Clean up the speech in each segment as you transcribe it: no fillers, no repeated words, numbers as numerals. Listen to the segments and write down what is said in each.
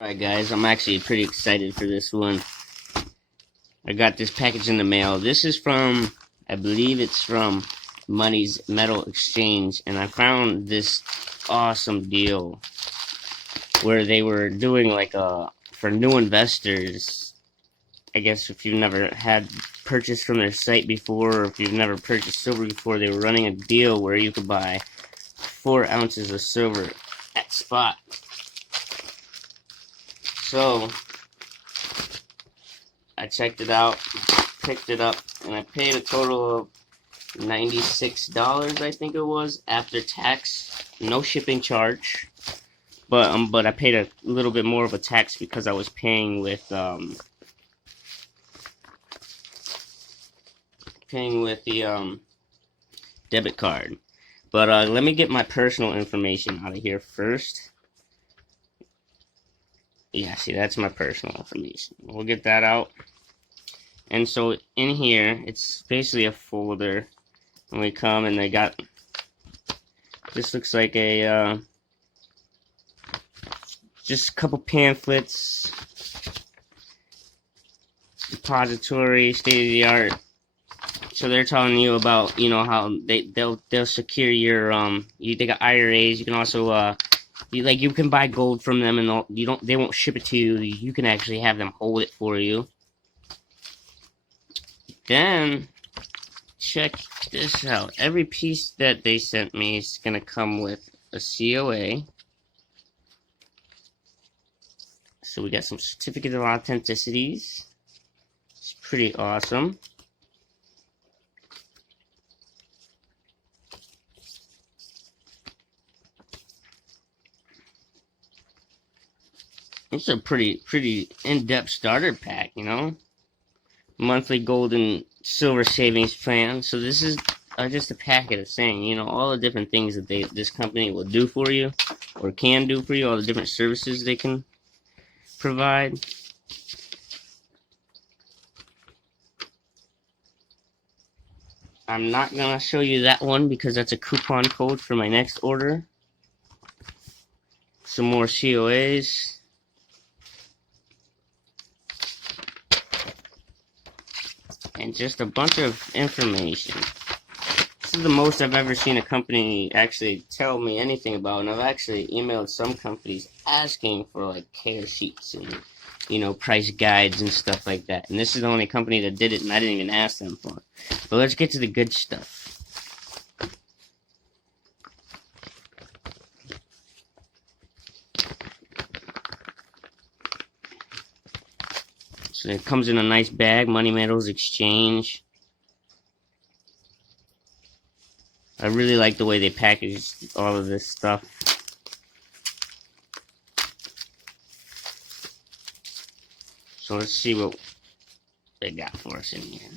Alright guys, I'm actually pretty excited for this one. I got this package in the mail. This is from, I believe it's from Money's Metal Exchange, and I found this awesome deal where they were doing like for new investors. I guess if you've never had purchased from their site before, or if you've never purchased silver before, they were running a deal where you could buy 4 ounces of silver at spot. So I checked it out, picked it up, and I paid a total of $96, I think it was, after tax. No shipping charge, but I paid a little bit more of a tax because I was paying with the debit card. But let me get my personal information out of here first. Yeah, see, that's my personal information. We'll get that out. And so in here, it's basically a folder. And we come and they got, this looks like a, just a couple pamphlets, depository, state of the art. So they're telling you about, you know, how they'll secure your, they got IRAs. You can also, you can buy gold from them, and they won't ship it to you. You can actually have them hold it for you. Then check this out. Every piece that they sent me is gonna come with a COA. So we got some certificate of authenticities. It's pretty awesome. It's a pretty in-depth starter pack, you know. Monthly gold and silver savings plan. So this is just a packet of saying, you know, all the different things that this company will do for you, or can do for you, all the different services they can provide. I'm not gonna show you that one because that's a coupon code for my next order. Some more COAs. And just a bunch of information. This is the most I've ever seen a company actually tell me anything about, and I've actually emailed some companies asking for like care sheets and, you know, price guides and stuff like that. And this is the only company that did it, and I didn't even ask them for it. But let's get to the good stuff. So it comes in a nice bag, Money Metals Exchange. I really like the way they package all of this stuff. So let's see what they got for us in here.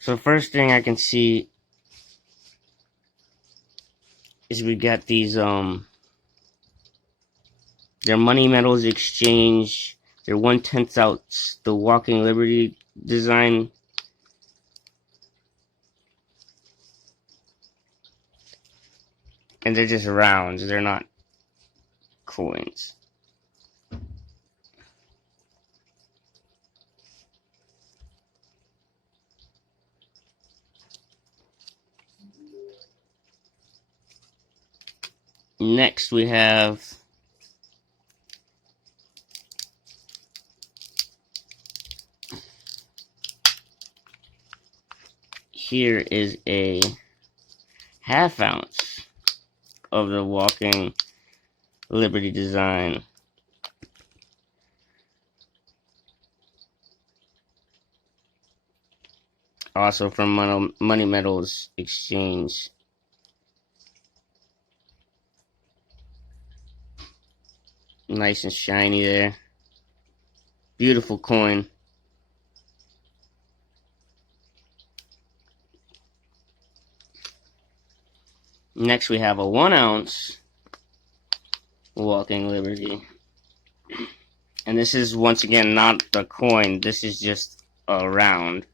So the first thing I can see is we got these their Money Metals Exchange, their 1/10 ounce, the Walking Liberty design. And they're just rounds, they're not coins. Next we have here is a 1/2 ounce of the Walking Liberty design. Also from Money Metals Exchange. Nice and shiny there. Beautiful coin. Next we have a 1 ounce Walking Liberty. And this is once again not the coin, this is just a round.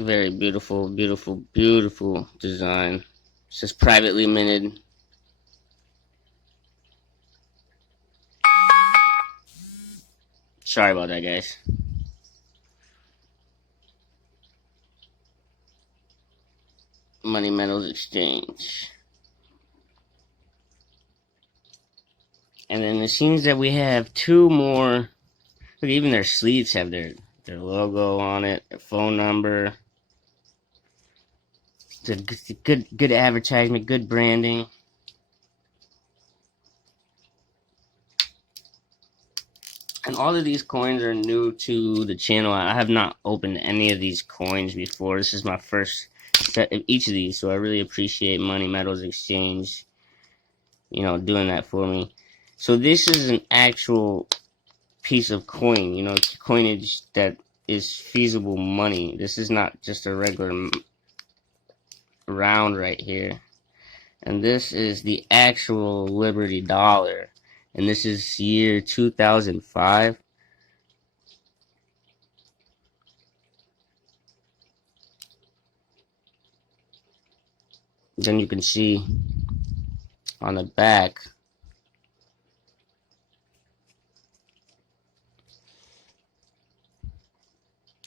Very beautiful, beautiful, beautiful design. It says privately minted. Sorry about that, guys. Money Metals Exchange. And then it seems that we have two more. Look, even their sleeves have their logo on it, their phone number. It's a good advertisement, good branding. And all of these coins are new to the channel. I have not opened any of these coins before. This is my first set of each of these, so I really appreciate Money Metals Exchange, doing that for me. So this is an actual piece of coin, coinage that is feasible money. This is not just a regular round right here. And this is the actual Liberty dollar. And this is year 2005. Then you can see on the back,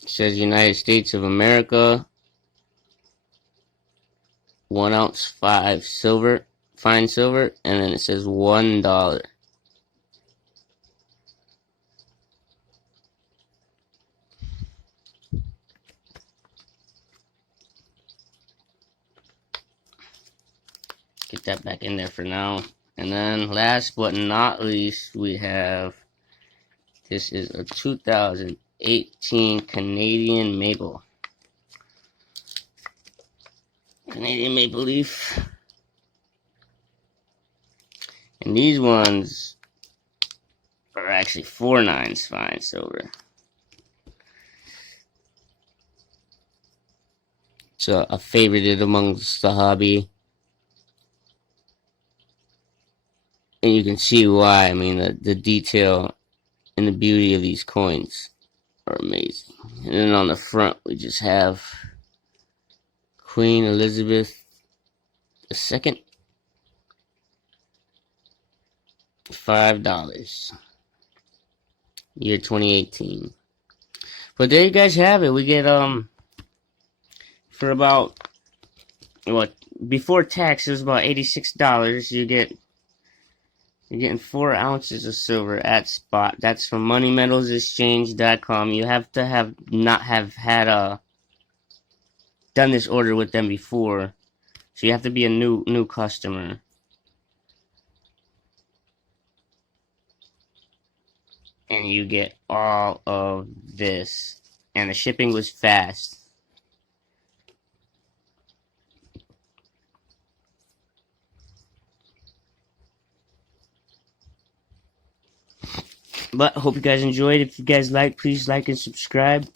it says United States of America, 1 ounce, 5 silver, fine silver, and then it says $1. Get that back in there for now. And then last but not least, we have, this is a 2018 Canadian Maple. Canadian Maple Leaf. And these ones are actually 4 nines fine silver. It's a favorite amongst the hobby. And you can see why. I mean, the detail and the beauty of these coins are amazing. And then on the front, we just have Queen Elizabeth II. $5. Year 2018. But there you guys have it. We get, for about, before tax, it was about $86. You're getting 4 ounces of silver at spot. That's from moneymetalsexchange.com. You have to not have had done this order with them before. So you have to be a new customer. And you get all of this. And the shipping was fast. But I hope you guys enjoyed. If you guys like, please like and subscribe.